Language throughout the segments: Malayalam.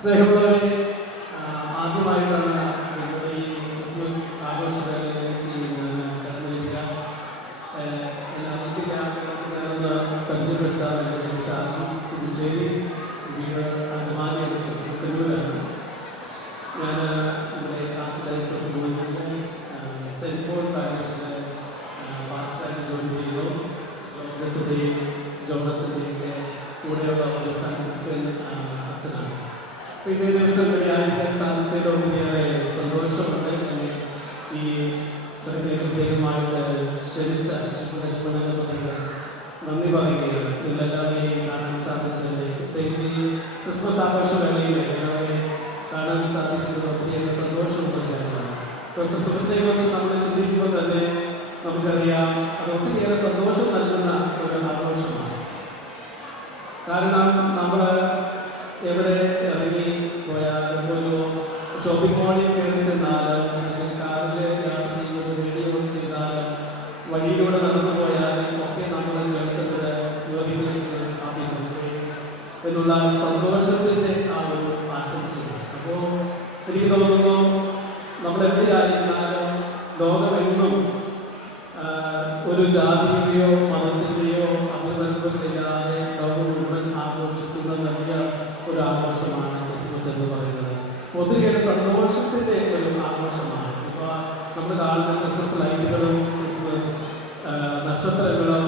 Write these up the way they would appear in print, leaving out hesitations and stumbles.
സ്നേഹമുള്ളവരെ, ആദ്യമായിട്ടാണ് നമ്മുടെ ഈ ക്രിസ്മസ് ആഘോഷവേളയിലേക്ക് ഞാൻ കടന്നിരിക്കുക. എന്നെ അതിഥിയാണെന്ന് പരിചയപ്പെടുത്താൻ എൻ്റെ ഷാജി പുതുശ്ശേരി വീട് അങ്കമാലിയാണ്, കല്ലൂരാണ്. ഞാൻ ഇവിടെ arch of government Saint Paul പാരീഷിലെ പാസ്റ്ററായി ജോലി ചെയ്യുന്നു. ജോണച്ചൻ്റെയൊക്കെ കൂടെയുള്ള ഒരു ഫ്രാൻസിസ്കൻ അച്ഛനാണ്. ഇന്നേ ദിവസം ആയിരിക്കാൻ സാധിച്ചതിൽ ഒന്നിനേറെ സന്തോഷമുണ്ട്. എന്നെ ഈ ചെറുക്കിനെ പ്രത്യേകമായിട്ട് ക്ഷണിച്ച ശുഭലക്ഷ്മണ നന്ദി പറയുകയാണ്. എല്ലാവരെയും കാണാൻ സാധിച്ചത്, പ്രത്യേകിച്ച് ഈ ക്രിസ്മസ് ആഘോഷ വേളയിൽ എല്ലാവരെയും കാണാൻ സാധിക്കുന്നത് ഒത്തിരിയേറെ സന്തോഷമുള്ള കാര്യമാണ്. ഇപ്പോൾ ക്രിസ്മസിനെ കുറിച്ച് നമ്മൾ ചിന്തിക്കുമ്പോൾ തന്നെ നമുക്കറിയാം, അത് ഒത്തിരിയേറെ സന്തോഷം നൽകുന്ന ഒരു ആഘോഷമാണ്. കാരണം നമ്മൾ എവിടെ ഇറങ്ങി പോയാലും, ഒരു ഷോപ്പിംഗ് മോളിൽ കയറി ചെന്നാലും, കാറിൽ യാത്ര ചെയ്യുമ്പോൾ വീഡിയോ ചെയ്താലും, വഴിയിലൂടെ നടന്നു പോയാലും ഒക്കെ നമ്മൾ കേൾക്കുന്നത് എന്നുള്ള സന്തോഷത്തിൻ്റെ ആ ഒരു ആശംസയാണ്. അപ്പോൾ എനിക്ക് തോന്നുന്നു, നമ്മളെവിടെയായിരുന്നാലും ലോകമെങ്ങും ഒരു ജാതിയുടെയോ മതത്തിൻ്റെയോ അതിർവരമ്പുകളില്ലാതെ ലോകം മുഴുവൻ ആഘോഷിക്കുന്ന വലിയ ഒരു ആഘോഷമാണ് ക്രിസ്മസ് എന്ന് പറയുന്നത്. ഒത്തിരിയേറെ സന്തോഷത്തിൻ്റെ ഒരു ആഘോഷമാണ്. ഇപ്പോൾ നമ്മൾ കാണുന്ന ക്രിസ്മസ് ലൈറ്റുകളും ക്രിസ്മസ് നക്ഷത്രങ്ങളും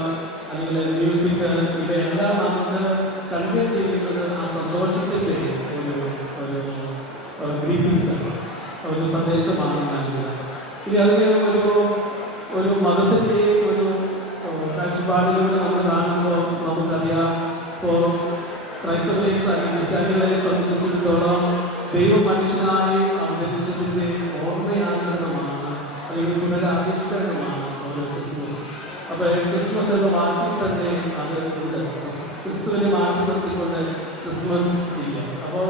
അല്ലെങ്കിൽ മ്യൂസിക്, ഇവയെല്ലാം നമുക്ക് കൺവേ ചെയ്യുന്നത് ആ സന്തോഷത്തിൻ്റെ ഒരു ഗ്രീറ്റിംഗ്സ് ആണ്, ഒരു സന്ദേശമാണ് നൽകുക. ഇനി അതിന് ഒരു മതത്തിൻ്റെയും ഒരു കാഴ്ചപ്പാടിലൂടെ നമ്മൾ കാണുമ്പോൾ നമുക്കറിയാം, ഇപ്പോൾ ക്രൈസ്തവരെ ക്രിസ്ത്യാനികളെ സംബന്ധിച്ചിടത്തോളം ദൈവം മനുഷ്യനായി അവതരിച്ചതിൻ്റെ ഓർമ്മയാചരണമാണ്, അല്ലെങ്കിൽ പുനരാവിഷ്കരണമാണ് ഓരോ ക്രിസ്മസ്. അപ്പോൾ ക്രിസ്മസ് എന്ന വാക്കിൽ തന്നെ അത് ഉണ്ട്. ക്രിസ്തുവിനെ മാറ്റിപ്പെടുത്തിക്കൊണ്ട് ക്രിസ്മസ് ഇല്ല. അപ്പോൾ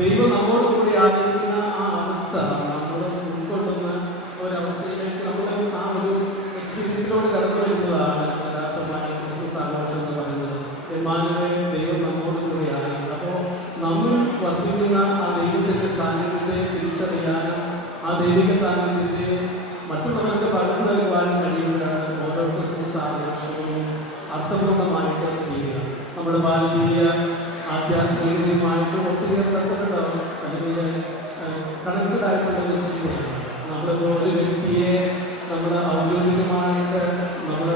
ദൈവം നമ്മോട് കൂടി ആയിരിക്കുന്ന ആ അവസ്ഥ നമ്മൾ ഉൾക്കൊള്ളുന്ന ഒരവസ്ഥയിലേക്ക് നമ്മൾ ആ ഒരു എക്സ്പീരിയൻസിലൂടെ കടന്നു വരുന്നതാണ് യഥാർത്ഥമായ ക്രിസ്മസ് ആഘോഷം എന്ന് പറയുന്നത്. എമ്മാനുവേൽ, ദൈവം നമ്മോട് കൂടിയാണ്. അപ്പോൾ നമ്മൾ വസിക്കുന്ന ആ ദൈവത്തിൻ്റെ സാന്നിധ്യത്തെ തിരിച്ചറിയാനും ആ ദൈവിക സാന്നിധ്യത്തെ മറ്റുള്ളവർക്ക് പകർന്നു നൽകുവാനും കഴിയുമ്പോഴാണ് ഓരോ ക്രിസ്മസ് ആഘോഷവും അർത്ഥപൂർണ്ണമായിട്ട് തീരുക. നമ്മുടെ ഭാരതീയ ആധ്യാത്മികതയുമായിട്ട് ഒത്തിരിയേറെ ബന്ധപ്പെട്ടാവും, അല്ലെങ്കിൽ കണക്റ്റഡായിട്ടുള്ള ഒരു ചിന്തയാണ്. നമ്മൾ ഒരു വ്യക്തിയെ നമ്മൾ ഔദ്യോഗികമായിട്ട് നമ്മൾ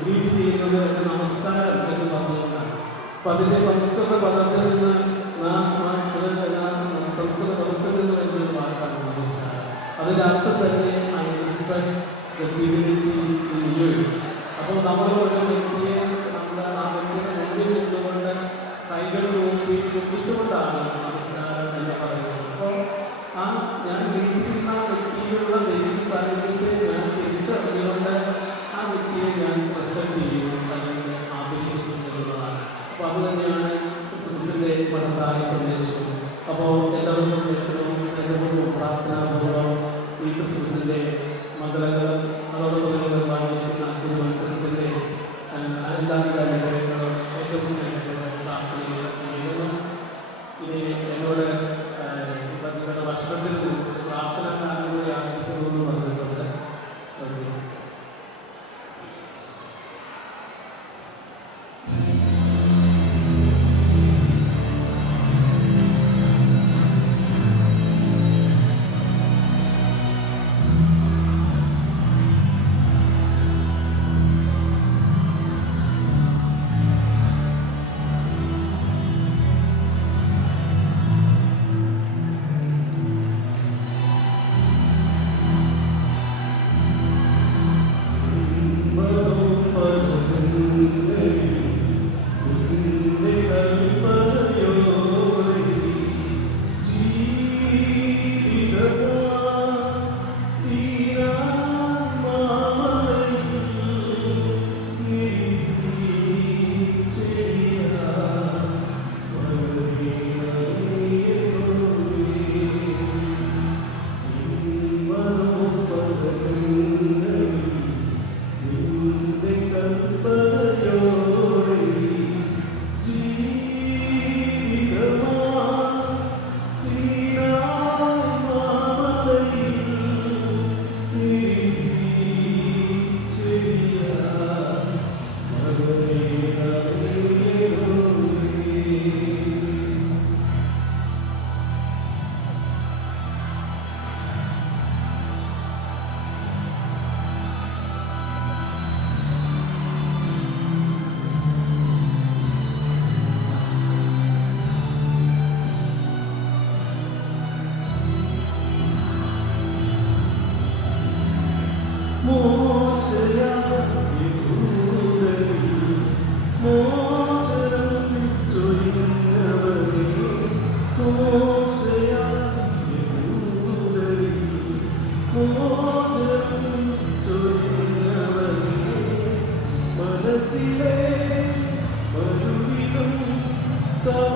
ഗ്രീറ്റ് ചെയ്യുന്നത് ഒരു നമസ്കാരം എന്ന് പറഞ്ഞുകൊണ്ടാണ്. അപ്പം അതിൻ്റെ സംസ്കൃത പദത്തിൽ നിന്ന് സംസ്കൃത പദത്തിൽ നിന്ന് വരുന്നൊരു വാക്കാണ് നമസ്കാരം. അതിൻ്റെ അർത്ഥം തന്നെ I respect the divinity in you. അപ്പോൾ നമ്മൾ ഒരു വ്യക്തിയെ നമ്മൾ ആ വ്യക്തിയുടെ മുന്നിൽ നിന്നുകൊണ്ട് കൈകൾ നോക്കി കുട്ടിക്കൊണ്ടാണ് നമസ്കാരം എന്ന് പറയുന്നത്. അപ്പോൾ ആ ഞാൻ ഗ്രഹിക്കുന്ന വ്യക്തിയിലുള്ള ദൈവിക സാന്നിധ്യത്തെ ഞാൻ തിരിച്ചറിഞ്ഞുകൊണ്ട് ആ വ്യക്തിയെ ഞാൻ റെസ്പെക്ട് ചെയ്യും, അല്ലെങ്കിൽ ആദരിക്കും എന്നുള്ളതാണ്. അപ്പോൾ അത് തന്നെയാണ് ക്രിസ്മസിൻ്റെ മഹത്തായ സന്ദേശം. അപ്പോൾ എല്ലാവർക്കും ഏറ്റവും സ്നേഹപൂർവ്വം പ്രാർത്ഥനാപൂർവ്വം ഈ ക്രിസ്മസിൻ്റെ മംഗളങ്ങളും അതോടൊപ്പം നിർവഹിക്കുന്ന ഒരു മത്സരത്തിൻ്റെ എല്ലാവിധ അനുഗ്രഹങ്ങളും ഏറ്റവും സ്നേഹത്തോടെ പ്രാർത്ഥനകൾ ചെയ്യുന്നു. ഇനി എന്നോട് നിങ്ങളുടെ ഭക്ഷണത്തിൽ പ്രാർത്ഥന കാലം ആരംഭിക്കുന്നു എന്ന് പറഞ്ഞിട്ടുണ്ട്. Thank you.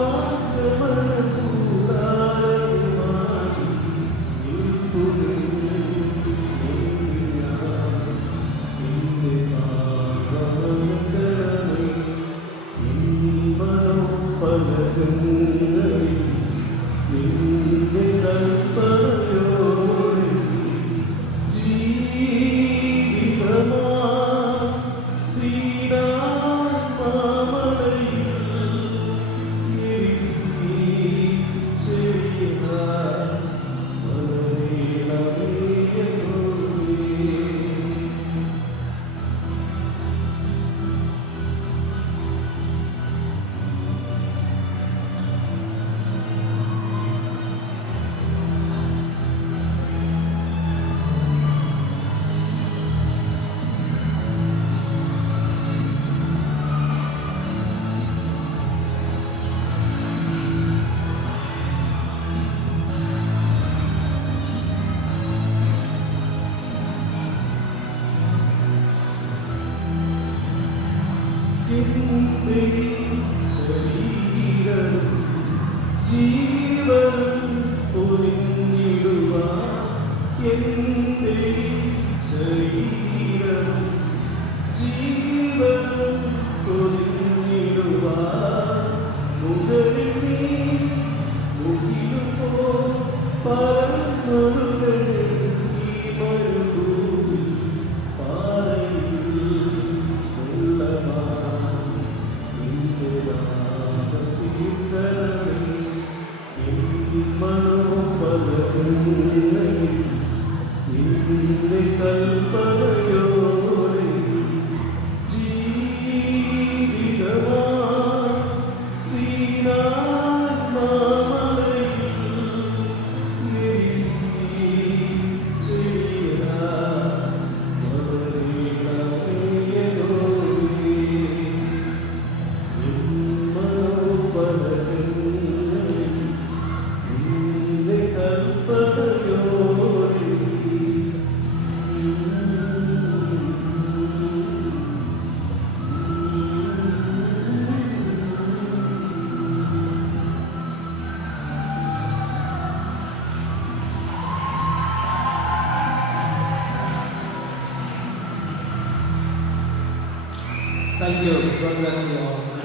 God bless you all.